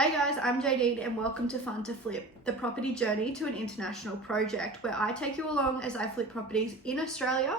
Hey guys, I'm Jaydene and welcome to Fun to Flip, the property journey to an international project where I take you along as I flip properties in Australia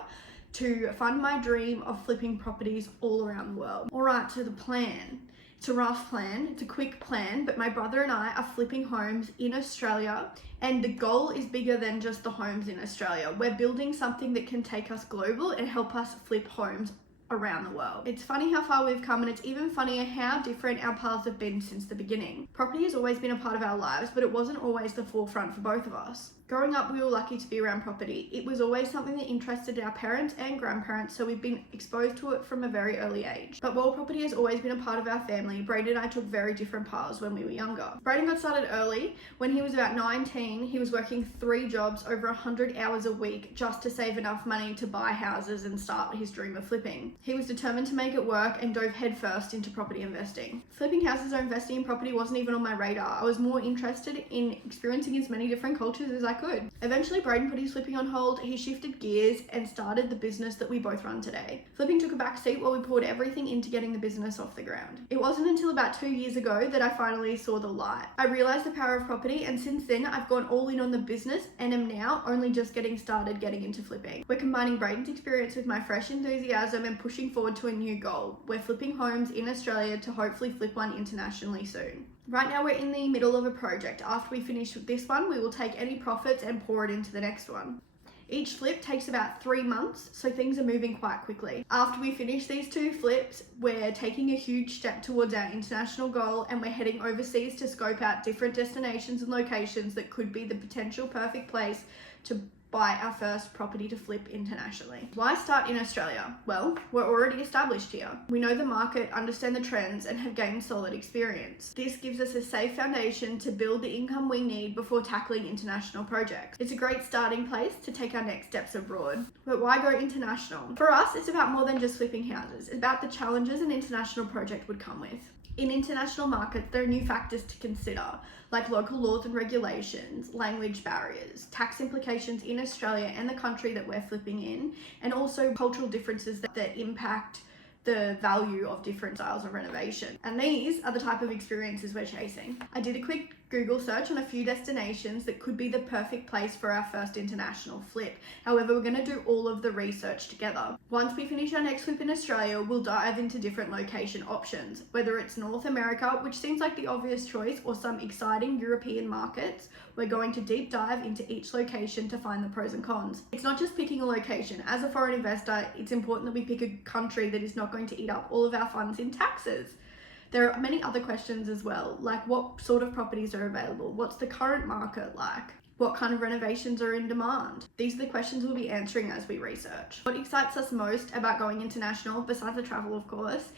to fund my dream of flipping properties all around the world. Alright, so the plan. It's a rough plan, it's a quick plan, but my brother and I are flipping homes in Australia and the goal is bigger than just the homes in Australia. We're building something that can take us global and help us flip homes around the world. It's funny how far we've come, and it's even funnier how different our paths have been since the beginning. Property has always been a part of our lives, but it wasn't always the forefront for both of us. Growing up, we were lucky to be around property. It was always something that interested our parents and grandparents, so we've been exposed to it from a very early age. But while property has always been a part of our family, Brayden and I took very different paths when we were younger. Brayden got started early. When he was about 19, he was working 3 jobs over 100 hours a week just to save enough money to buy houses and start his dream of flipping. He was determined to make it work and dove headfirst into property investing. Flipping houses or investing in property wasn't even on my radar. I was more interested in experiencing as many different cultures as I could. Eventually, Brayden put his flipping on hold, he shifted gears and started the business that we both run today. Flipping took a back seat while we poured everything into getting the business off the ground. It wasn't until about 2 years ago that I finally saw the light. I realized the power of property, and since then I've gone all in on the business and am now only just getting started getting into flipping. We're combining Brayden's experience with my fresh enthusiasm and pushing forward to a new goal. We're flipping homes in Australia to hopefully flip one internationally soon. Right now we're in the middle of a project. After we finish with this one, we will take any profits and pour it into the next one. Each flip takes about 3 months, so things are moving quite quickly. After we finish these 2 flips, we're taking a huge step towards our international goal and we're heading overseas to scope out different destinations and locations that could be the potential perfect place to buy our first property to flip internationally. Why start in Australia? Well, we're already established here. We know the market, understand the trends, and have gained solid experience. This gives us a safe foundation to build the income we need before tackling international projects. It's a great starting place to take our next steps abroad. But why go international? For us, it's about more than just flipping houses. It's about the challenges an international project would come with. In international markets, there are new factors to consider, like local laws and regulations, language barriers, tax implications in Australia and the country that we're flipping in, and also cultural differences that impact the value of different styles of renovation. And these are the type of experiences we're chasing. I did a quick Google search on a few destinations that could be the perfect place for our first international flip. However, we're going to do all of the research together. Once we finish our next flip in Australia, we'll dive into different location options, whether it's North America, which seems like the obvious choice, or some exciting European markets. We're going to deep dive into each location to find the pros and cons. It's not just picking a location. As a foreign investor, it's important that we pick a country that is not going to eat up all of our funds in taxes. There are many other questions as well, like what sort of properties are available? What's the current market like? What kind of renovations are in demand? These are the questions we'll be answering as we research. What excites us most about going international, besides the travel of course,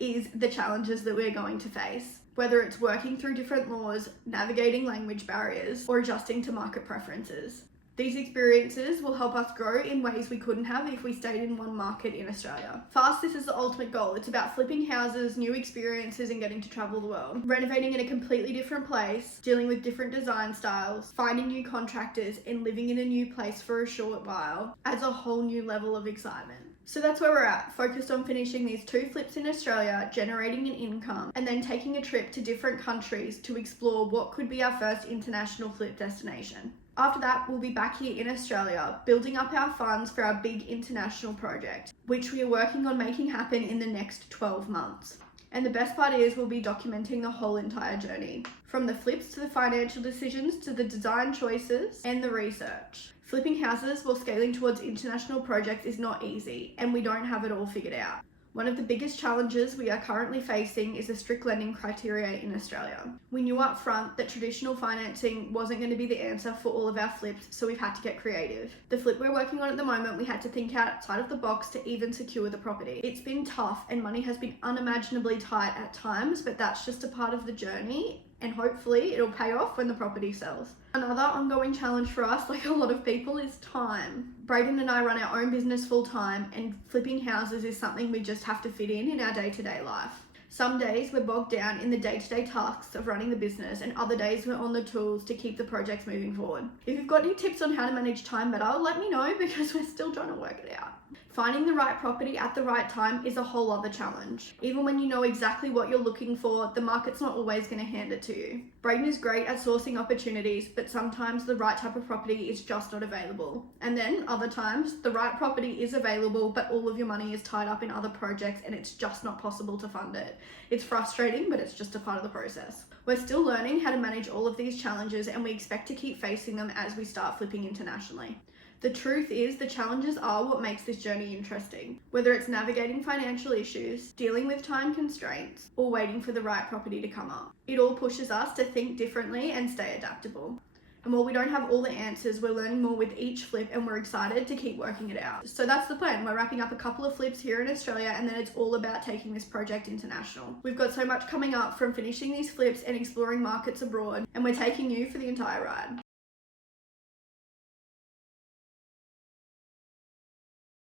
is the challenges that we're going to face. Whether it's working through different laws, navigating language barriers, or adjusting to market preferences. These experiences will help us grow in ways we couldn't have if we stayed in one market in Australia. For us, this is the ultimate goal. It's about flipping houses, new experiences, and getting to travel the world. Renovating in a completely different place, dealing with different design styles, finding new contractors, and living in a new place for a short while adds a whole new level of excitement. So that's where we're at, focused on finishing these 2 flips in Australia, generating an income, and then taking a trip to different countries to explore what could be our first international flip destination. After that, we'll be back here in Australia, building up our funds for our big international project, which we are working on making happen in the next 12 months. And the best part is we'll be documenting the whole entire journey, from the flips to the financial decisions to the design choices and the research. Flipping houses while scaling towards international projects is not easy, and we don't have it all figured out. One of the biggest challenges we are currently facing is the strict lending criteria in Australia. We knew up front that traditional financing wasn't going to be the answer for all of our flips, so we've had to get creative. The flip we're working on at the moment, we had to think outside of the box to even secure the property. It's been tough and money has been unimaginably tight at times, but that's just a part of the journey, and hopefully it'll pay off when the property sells. Another ongoing challenge for us, like a lot of people, is time. Brayden and I run our own business full time, and flipping houses is something we just have to fit in our day-to-day life. Some days we're bogged down in the day-to-day tasks of running the business, and other days we're on the tools to keep the projects moving forward. If you've got any tips on how to manage time better, let me know because we're still trying to work it out. Finding the right property at the right time is a whole other challenge. Even when you know exactly what you're looking for, the market's not always going to hand it to you. Brayden is great at sourcing opportunities, but sometimes the right type of property is just not available. And then other times, the right property is available, but all of your money is tied up in other projects and it's just not possible to fund it. It's frustrating, but it's just a part of the process. We're still learning how to manage all of these challenges, and we expect to keep facing them as we start flipping internationally. The truth is, the challenges are what makes this journey interesting. Whether it's navigating financial issues, dealing with time constraints, or waiting for the right property to come up. It all pushes us to think differently and stay adaptable. And while we don't have all the answers, we're learning more with each flip, and we're excited to keep working it out. So that's the plan. We're wrapping up a couple of flips here in Australia, and then it's all about taking this project international. We've got so much coming up, from finishing these flips and exploring markets abroad, and we're taking you for the entire ride.